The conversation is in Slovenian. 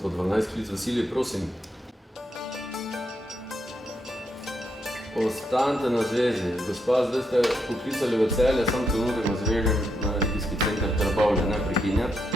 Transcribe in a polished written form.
112 klic Vasilij, prosim. Ostanite na zvezi. Gospa, zdaj ste poklicali v Celje, sam trenutek na zvežem na regijski center Trbovlje, ne prekinjati.